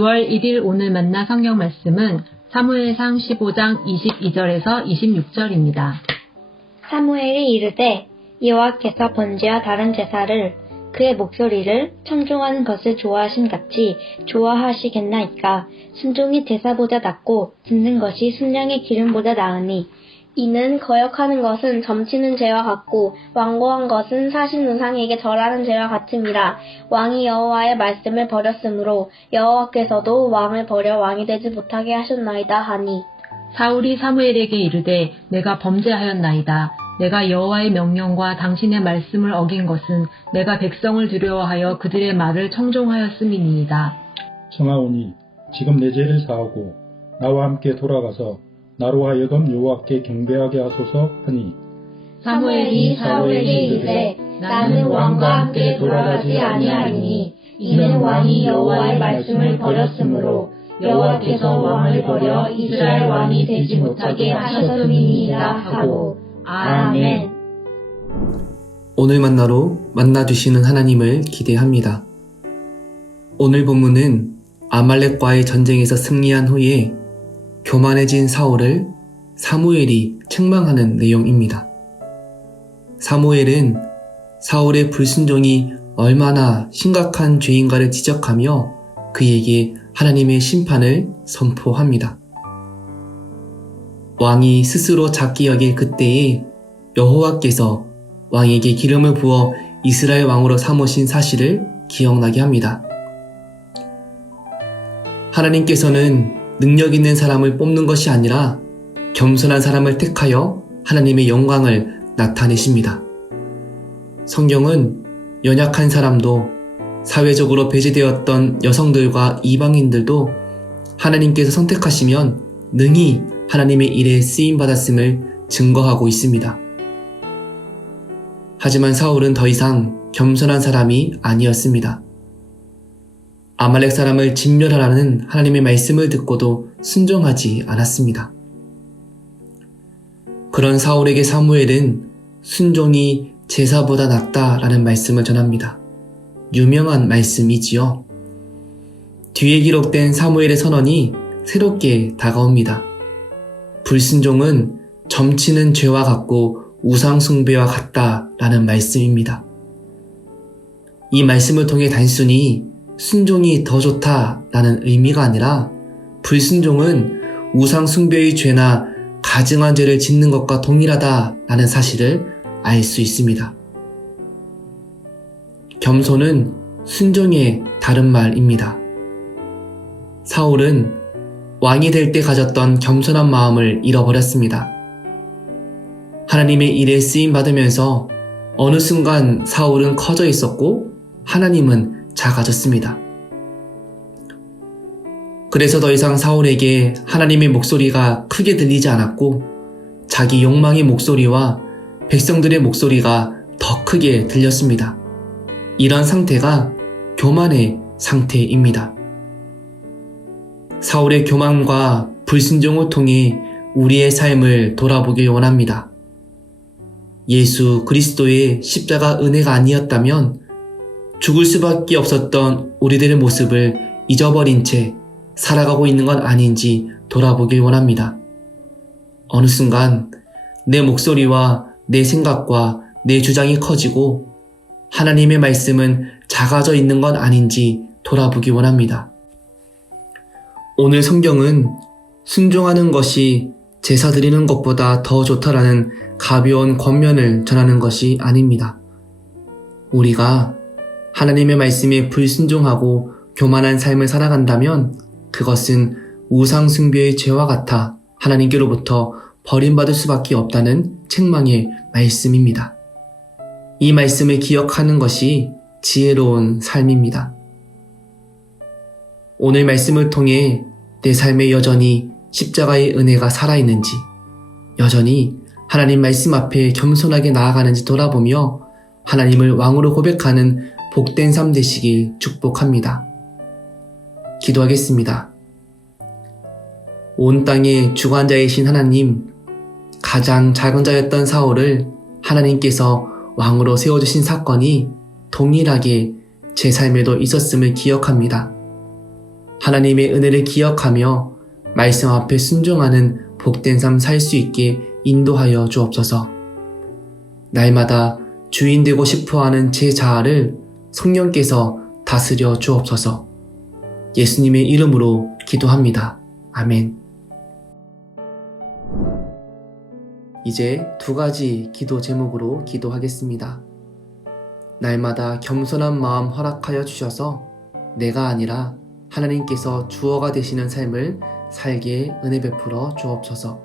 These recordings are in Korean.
6월 1일 오늘 만나 성경 말씀은 사무엘상 15장 22절에서 26절입니다. 사무엘이 이르되 여호와께서 번제와 다른 제사를 그의 목소리를 청종하는 것을 좋아하심같이 좋아하시겠나이까. 순종이 제사보다 낫고 듣는 것이 순양의 기름보다 나으니 이는 거역하는 것은 점치는 죄와 같고 완고한 것은 사신 우상에게 절하는 죄와 같음이라. 왕이 여호와의 말씀을 버렸으므로 여호와께서도 왕을 버려 왕이 되지 못하게 하셨나이다 하니, 사울이 사무엘에게 이르되 내가 범죄하였나이다. 내가 여호와의 명령과 당신의 말씀을 어긴 것은 내가 백성을 두려워하여 그들의 말을 청종하였음이니이다. 청하오니 지금 내 죄를 사하고 나와 함께 돌아가서 나로 하여금 여호와께 경배하게 하소서 하니, 사무엘이 사울에게 이르되 나는 왕과 함께 돌아가지 아니하리니 이는 왕이 여호와의 말씀을 버렸으므로 여호와께서 왕을 버려 이스라엘 왕이 되지 못하게 하셨음이니이다 하고. 아멘. 오늘 만나로 만나주시는 하나님을 기대합니다. 오늘 본문은 아말렉과의 전쟁에서 승리한 후에 교만해진 사울을 사무엘이 책망하는 내용입니다. 사무엘은 사울의 불순종이 얼마나 심각한 죄인가를 지적하며 그에게 하나님의 심판을 선포합니다. 왕이 스스로 작게 여길 그때에 여호와께서 왕에게 기름을 부어 이스라엘 왕으로 삼으신 사실을 기억나게 합니다. 하나님께서는 능력 있는 사람을 뽑는 것이 아니라 겸손한 사람을 택하여 하나님의 영광을 나타내십니다. 성경은 연약한 사람도 사회적으로 배제되었던 여성들과 이방인들도 하나님께서 선택하시면 능히 하나님의 일에 쓰임받았음을 증거하고 있습니다. 하지만 사울은 더 이상 겸손한 사람이 아니었습니다. 아말렉 사람을 진멸하라는 하나님의 말씀을 듣고도 순종하지 않았습니다. 그런 사울에게 사무엘은 순종이 제사보다 낫다라는 말씀을 전합니다. 유명한 말씀이지요. 뒤에 기록된 사무엘의 선언이 새롭게 다가옵니다. 불순종은 점치는 죄와 같고 우상숭배와 같다라는 말씀입니다. 이 말씀을 통해 단순히 순종이 더 좋다라는 의미가 아니라 불순종은 우상숭배의 죄나 가증한 죄를 짓는 것과 동일하다라는 사실을 알 수 있습니다. 겸손은 순종의 다른 말입니다. 사울은 왕이 될 때 가졌던 겸손한 마음을 잃어버렸습니다. 하나님의 일에 쓰임받으면서 어느 순간 사울은 커져 있었고 하나님은 작아졌습니다. 그래서 더 이상 사울에게 하나님의 목소리가 크게 들리지 않았고 자기 욕망의 목소리와 백성들의 목소리가 더 크게 들렸습니다. 이런 상태가 교만의 상태입니다. 사울의 교만과 불순종을 통해 우리의 삶을 돌아보길 원합니다. 예수 그리스도의 십자가 은혜가 아니었다면 죽을 수밖에 없었던 우리들의 모습을 잊어버린 채 살아가고 있는 건 아닌지 돌아보길 원합니다. 어느 순간 내 목소리와 내 생각과 내 주장이 커지고 하나님의 말씀은 작아져 있는 건 아닌지 돌아보기 원합니다. 오늘 성경은 순종하는 것이 제사 드리는 것보다 더 좋다라는 가벼운 권면을 전하는 것이 아닙니다. 우리가 하나님의 말씀에 불순종하고 교만한 삶을 살아간다면 그것은 우상숭배의 죄와 같아 하나님께로부터 버림받을 수밖에 없다는 책망의 말씀입니다. 이 말씀을 기억하는 것이 지혜로운 삶입니다. 오늘 말씀을 통해 내 삶에 여전히 십자가의 은혜가 살아있는지, 여전히 하나님 말씀 앞에 겸손하게 나아가는지 돌아보며 하나님을 왕으로 고백하는 복된 삶 되시길 축복합니다. 기도하겠습니다. 온 땅의 주관자이신 하나님, 가장 작은 자였던 사울을 하나님께서 왕으로 세워주신 사건이 동일하게 제 삶에도 있었음을 기억합니다. 하나님의 은혜를 기억하며 말씀 앞에 순종하는 복된 삶 살 수 있게 인도하여 주옵소서. 날마다 주인 되고 싶어하는 제 자아를 성령께서 다스려 주옵소서. 예수님의 이름으로 기도합니다. 아멘. 이제 2가지 기도 제목으로 기도하겠습니다. 날마다 겸손한 마음 허락하여 주셔서 내가 아니라 하나님께서 주어가 되시는 삶을 살게 은혜 베풀어 주옵소서.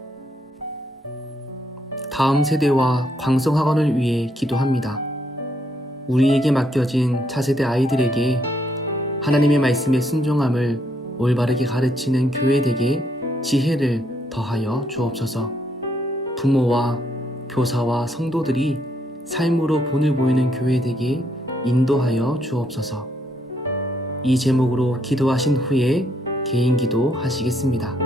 다음 세대와 광성학원을 위해 기도합니다. 우리에게 맡겨진 차세대 아이들에게 하나님의 말씀에 순종함을 올바르게 가르치는 교회되게 지혜를 더하여 주옵소서. 부모와 교사와 성도들이 삶으로 본을 보이는 교회되게 인도하여 주옵소서. 이 제목으로 기도하신 후에 개인 기도 하시겠습니다.